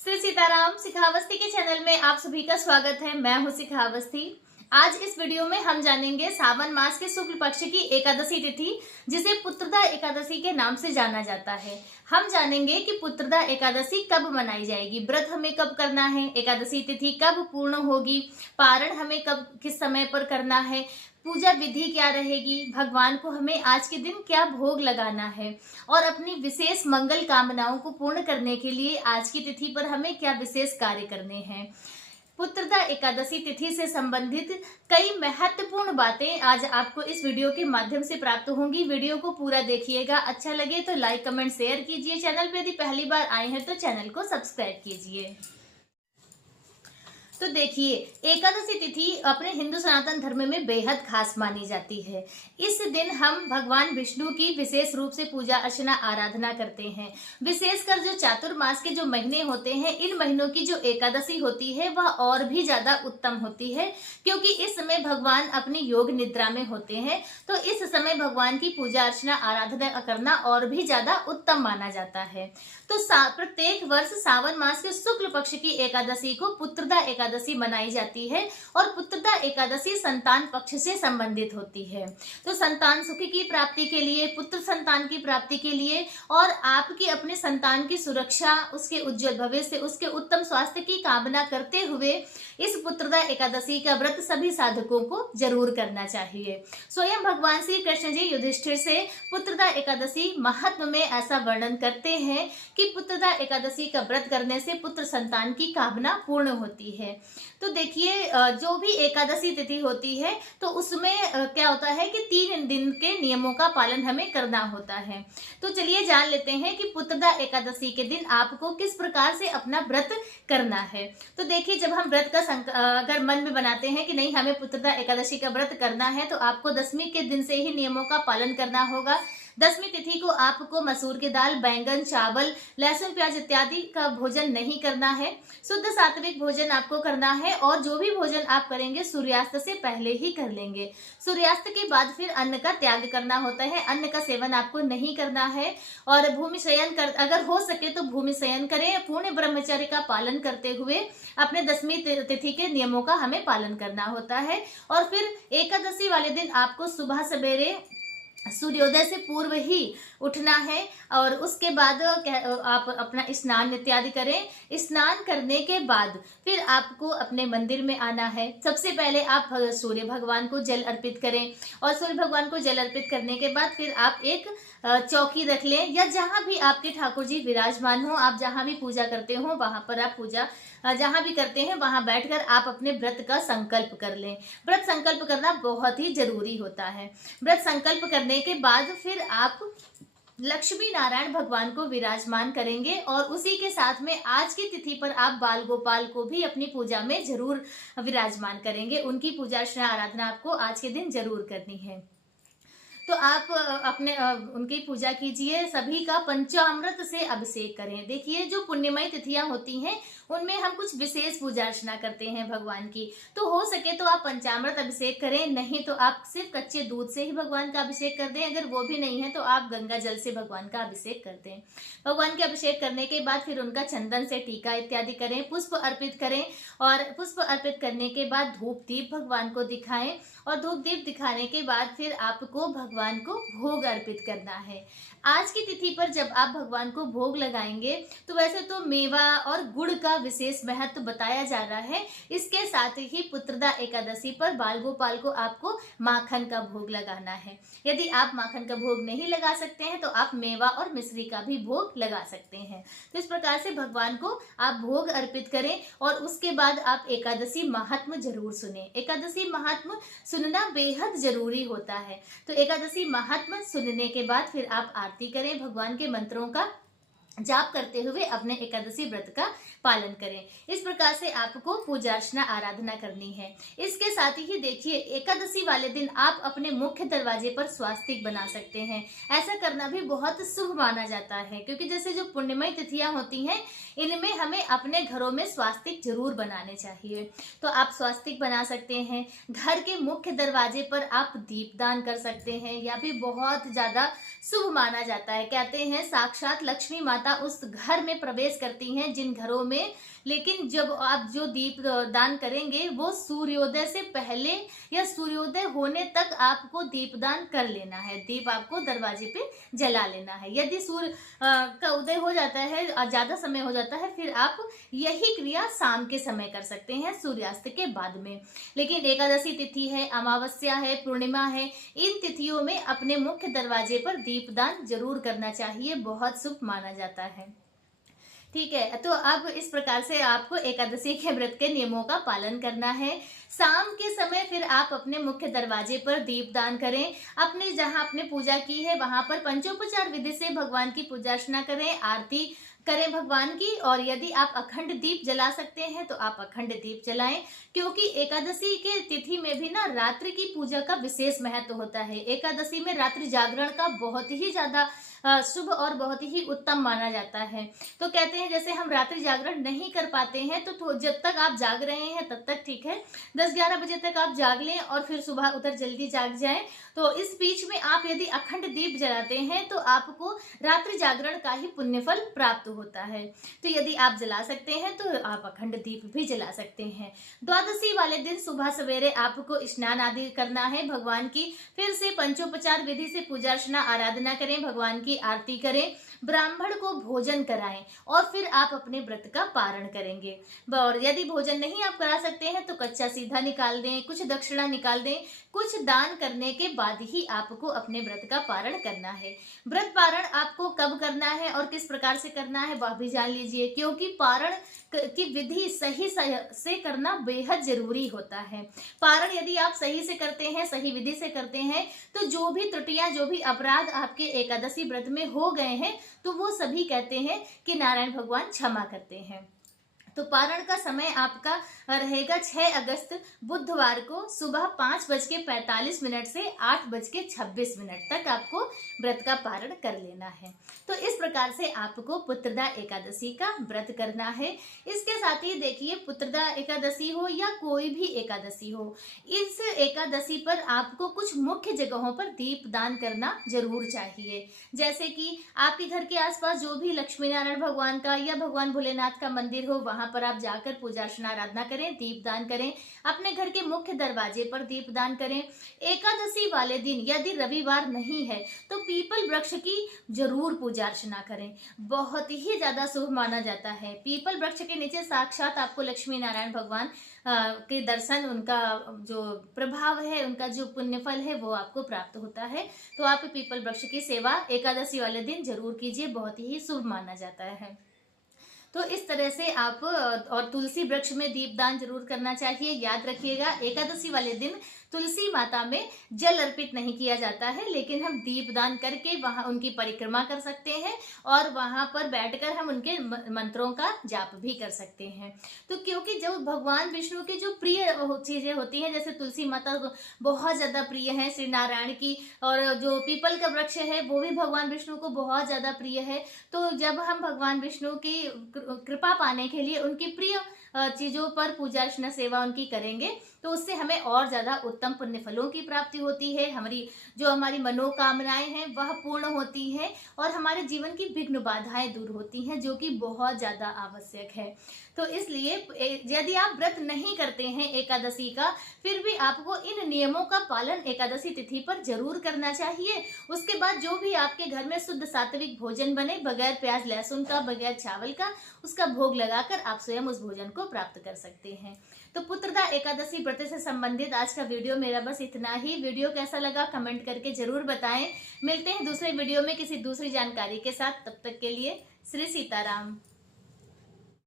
श्री सीताराम सिखावस्थी के चैनल में आप सभी का स्वागत है। मैं हूं सिखावस्थी। आज इस वीडियो में हम जानेंगे सावन मास के शुक्ल पक्ष की एकादशी तिथि, जिसे पुत्रदा एकादशी के नाम से जाना जाता है। हम जानेंगे कि पुत्रदा एकादशी कब मनाई जाएगी, व्रत हमें कब करना है, एकादशी तिथि कब पूर्ण होगी, पारण हमें कब किस समय पर करना है, पूजा विधि क्या रहेगी, भगवान को हमें आज के दिन क्या भोग लगाना है और अपनी विशेष मंगल कामनाओं को पूर्ण करने के लिए आज की तिथि पर हमें क्या विशेष कार्य करने हैं। पुत्रदा एकादशी तिथि से संबंधित कई महत्वपूर्ण बातें आज आपको इस वीडियो के माध्यम से प्राप्त होंगी। वीडियो को पूरा देखिएगा। अच्छा लगे तो लाइक कमेंट शेयर कीजिए। चैनल पे यदि पहली बार आए हैं तो चैनल को सब्सक्राइब कीजिए। तो देखिए, एकादशी तिथि अपने हिंदू सनातन धर्म में बेहद खास मानी जाती है। इस दिन हम भगवान विष्णु की विशेष रूप से पूजा अर्चना आराधना करते हैं। विशेषकर जो चातुर्मास के जो महीने होते हैं, इन महीनों की जो एकादशी होती है वह और भी ज्यादा उत्तम होती है, क्योंकि इस समय भगवान अपनी योग निद्रा में होते हैं। तो इस समय भगवान की पूजा अर्चना आराधना करना और भी ज्यादा उत्तम माना जाता है। तो प्रत्येक वर्ष सावन मास के शुक्ल पक्ष की एकादशी को पुत्रदा एकादशी मनाई जाती है और पुत्रदा एकादशी संतान पक्ष से संबंधित होती है। तो संतान सुख की प्राप्ति के लिए, पुत्र संतान की प्राप्ति के लिए और आपकी अपने संतान की सुरक्षा, उसके उज्जवल भविष्य, उसके उत्तम स्वास्थ्य की कामना करते हुए इस पुत्रदा एकादशी का व्रत सभी साधकों को जरूर करना चाहिए। स्वयं भगवान श्री कृष्ण जी युधिष्ठिर से पुत्रदा एकादशी महत्व में ऐसा वर्णन करते हैं कि पुत्रदा एकादशी का व्रत करने से पुत्र संतान की कामना पूर्ण होती है। तो देखिए, जो भी एकादशी तिथि होती है तो उसमें क्या होता है कि 3 दिन के नियमों का पालन हमें करना होता है। तो चलिए जान लेते हैं कि पुत्रदा एकादशी के दिन आपको किस प्रकार से अपना व्रत करना है। तो देखिए, जब हम व्रत का अगर मन में बनाते हैं कि नहीं हमें पुत्रदा एकादशी का व्रत करना है, तो आपको दशमी के दिन से ही नियमों का पालन करना होगा। दशमी तिथि को आपको मसूर की दाल, बैंगन, चावल, लहसुन, प्याज इत्यादि का भोजन नहीं करना है। शुद्ध सात्विक भोजन आपको करना है और जो भी भोजन आप करेंगे सूर्यास्त से पहले ही कर लेंगे। सूर्यास्त के बाद फिर अन्न का त्याग करना होता है। अन्न का सेवन आपको नहीं करना है और भूमि शयन कर, अगर हो सके तो भूमि शयन करें। पूर्ण ब्रह्मचर्य का पालन करते हुए अपने दशमी तिथि के नियमों का हमें पालन करना होता है। और फिर एकादशी वाले दिन आपको सुबह सवेरे सूर्योदय से पूर्व ही उठना है और उसके बाद आप अपना स्नान इत्यादि करें। स्नान करने के बाद फिर आपको अपने मंदिर में आना है। सबसे पहले आप सूर्य भगवान को जल अर्पित करें और सूर्य भगवान को जल अर्पित करने के बाद फिर आप एक चौकी रख लें या जहां भी आपके ठाकुर जी विराजमान हो, आप जहां भी पूजा करते हो वहां पर आप पूजा जहां भी करते हैं वहां बैठकर आप अपने व्रत का संकल्प कर लें। व्रत संकल्प करना बहुत ही जरूरी होता है। व्रत संकल्प करने के बाद फिर आप लक्ष्मी नारायण भगवान को विराजमान करेंगे और उसी के साथ में आज की तिथि पर आप बाल गोपाल को भी अपनी पूजा में जरूर विराजमान करेंगे। उनकी पूजा अर्चना आराधना आपको आज के दिन जरूर करनी है। तो आप अपने उनकी पूजा कीजिए। सभी का पंचामृत से अभिषेक करें। देखिए, जो पुण्यमयी तिथियां होती हैं उनमें हम कुछ विशेष पूजा अर्चना करते हैं भगवान की। तो हो सके तो आप पंचामृत अभिषेक करें, नहीं तो आप सिर्फ कच्चे दूध से ही भगवान का अभिषेक कर दें। अगर वो भी नहीं है तो आप गंगा जल से भगवान का अभिषेक कर दें। भगवान के अभिषेक करने के बाद फिर उनका चंदन से टीका इत्यादि करें, पुष्प अर्पित करें और पुष्प अर्पित करने के बाद धूप दीप भगवान को दिखाएं और धूप दीप दिखाने के बाद फिर आपको भगवान को भोग अर्पित करना है। आज की तिथि पर जब आप भगवान को भोग लगाएंगे तो वैसे तो मेवा और गुड़ का विशेष महत्व बताया जा रहा है। इसके साथ ही पुत्रदा एकादशी पर बाल गोपाल को आपको माखन का भोग लगाना है। यदि आप माखन का भोग नहीं लगा सकते हैं तो आप मेवा और मिश्री का भी भोग लगा सकते हैं। तो इस प्रकार से भगवान को आप भोग अर्पित करें और उसके बाद आप एकादशी महात्म जरूर सुने। एकादशी महात्म सुनना बेहद जरूरी होता है। तो एकादशी महात्म सुनने के बाद फिर आप आरती करें, भगवान के मंत्रों का जाप करते हुए अपने एकादशी व्रत का पालन करें। इस प्रकार से आपको पूजा अर्चना आराधना करनी है। इसके साथ ही देखिए, एकादशी वाले दिन आप अपने मुख्य दरवाजे पर स्वास्तिक बना सकते हैं। ऐसा करना भी बहुत शुभ माना जाता है, क्योंकि जैसे जो पुण्यमयी तिथियां होती हैं इनमें हमें अपने घरों में स्वास्तिक जरूर बनाने चाहिए। तो आप स्वास्तिक बना सकते हैं। घर के मुख्य दरवाजे पर आप दीपदान कर सकते हैं, या भी बहुत ज्यादा शुभ माना जाता है। कहते हैं साक्षात लक्ष्मी माता माता उस घर में प्रवेश करती हैं जिन घरों में, लेकिन जब आप जो दीप दान करेंगे वो सूर्योदय से पहले या सूर्योदय होने तक आपको दीपदान कर लेना है। दीप आपको दरवाजे पे जला लेना है। यदि सूर्य का उदय हो जाता है, ज्यादा समय हो जाता है, फिर आप यही क्रिया शाम के समय कर सकते हैं, सूर्यास्त के बाद में। लेकिन एकादशी तिथि है, अमावस्या है, पूर्णिमा है, इन तिथियों में अपने मुख्य दरवाजे पर दीपदान जरूर करना चाहिए, बहुत शुभ माना जाता है। ठीक है, तो अब इस प्रकार से आपको एकादशी के व्रत के नियमों का पालन करना है। शाम के समय फिर आप अपने मुख्य दरवाजे पर दीपदान करें। अपने जहां आपने पूजा की है वहां पर पंचोपचार विधि से भगवान की पूजा अर्चना करें, आरती करें भगवान की। और यदि आप अखंड दीप जला सकते हैं तो आप अखंड दीप जलाएं, क्योंकि एकादशी के तिथि में भी ना रात्रि की पूजा का विशेष महत्व होता है। एकादशी में रात्रि जागरण का बहुत ही ज्यादा शुभ और बहुत ही उत्तम माना जाता है। तो कहते हैं जैसे हम रात्रि जागरण नहीं कर पाते हैं तो जब तक आप जाग रहे हैं तब तक ठीक है, 10-11 बजे तक आप जाग लें और फिर सुबह उधर जल्दी जाग जाएं। तो इस बीच में आप यदि अखंड दीप जलाते हैं तो आपको रात्रि जागरण का ही पुण्यफल प्राप्त होता है। तो यदि आप जला सकते हैं तो आप अखंड दीप भी जला सकते हैं। द्वादशी वाले दिन सुबह सवेरे आपको स्नान आदि करना है भगवान की, फिर से पंचोपचार विधि से पूजा अर्चना आराधना करें, भगवान की आरती करें, ब्राह्मण को भोजन कराएं और फिर आप अपने व्रत का पारण करेंगे। और यदि भोजन नहीं आप करा सकते हैं तो कच्चा सीधा निकाल दें, कुछ दक्षिणा निकाल दें, कुछ दान करने के बाद ही आपको अपने व्रत का पारण करना है। व्रत पारण आपको कब करना है और किस प्रकार से करना है वह भी जान लीजिए, क्योंकि पारण की विधि सही से करना बेहद जरूरी होता है। पारण यदि आप सही से करते हैं, सही विधि से करते हैं, तो जो भी त्रुटियां, जो भी अपराध आपके एकादशी व्रत में हो गए हैं तो वो सभी कहते हैं कि नारायण भगवान क्षमा करते हैं। तो पारण का समय आपका रहेगा 6 अगस्त बुधवार को सुबह 5:45 से 8:26 तक आपको व्रत का पारण कर लेना है। तो इस प्रकार से आपको पुत्रदा एकादशी का व्रत करना है। इसके साथ ही देखिए, पुत्रदा एकादशी हो या कोई भी एकादशी हो, इस एकादशी पर आपको कुछ मुख्य जगहों पर दीप दान करना जरूर चाहिए। जैसे कि आपके घर के आसपास जो भी लक्ष्मी नारायण भगवान का या भगवान भोलेनाथ का मंदिर हो वहां पर आप जाकर पूजा अर्चना आराधना करें, दीप दान करें। अपने घर के मुख्य दरवाजे पर दीप दान करें। एकादशी वाले दिन यदि रविवार नहीं है तो पीपल वृक्ष की जरूर पूजा अर्चना करें, बहुत ही ज्यादा शुभ माना जाता है। पीपल वृक्ष के नीचे साक्षात आपको लक्ष्मी नारायण भगवान के दर्शन, उनका जो प्रभाव है, उनका जो पुण्यफल है वो आपको प्राप्त होता है। तो आप पीपल वृक्ष की सेवा एकादशी वाले दिन जरूर कीजिए, बहुत ही शुभ माना जाता है। तो इस तरह से आप और तुलसी वृक्ष में दीपदान जरूर करना चाहिए। याद रखिएगा, एकादशी वाले दिन तुलसी माता में जल अर्पित नहीं किया जाता है, लेकिन हम दीपदान करके वहां उनकी परिक्रमा कर सकते हैं और वहां पर बैठकर हम उनके मंत्रों का जाप भी कर सकते हैं। तो क्योंकि जो भगवान विष्णु की जो प्रिय चीजें होती हैं, जैसे तुलसी माता बहुत ज्यादा प्रिय है श्री नारायण की, और जो पीपल का वृक्ष है वो भी भगवान विष्णु को बहुत ज्यादा प्रिय है। तो जब हम भगवान विष्णु की कृपा पाने के लिए उनकी प्रिय चीजों पर पूजा अर्चना सेवा उनकी करेंगे तो उससे हमें और ज्यादा उत्तम पुण्य फलों की प्राप्ति होती है। हमारी मनोकामनाएं हैं वह पूर्ण होती है और हमारे जीवन की विघ्न बाधाएं दूर होती हैं, जो कि बहुत ज्यादा आवश्यक है। तो इसलिए यदि आप व्रत नहीं करते हैं एकादशी का, फिर भी आपको इन नियमों का पालन एकादशी तिथि पर जरूर करना चाहिए। उसके बाद जो भी आपके घर में शुद्ध सात्विक भोजन बने, बगैर प्याज लहसुन का, बगैर चावल का, उसका भोग लगाकर आप स्वयं उस भोजन को प्राप्त कर सकते हैं। तो पुत्रदा एकादशी व्रत से संबंधित आज का वीडियो मेरा बस इतना ही। वीडियो कैसा लगा कमेंट करके जरूर बताएं। मिलते हैं दूसरे वीडियो में किसी दूसरी जानकारी के साथ। तब तक के लिए श्री सीताराम।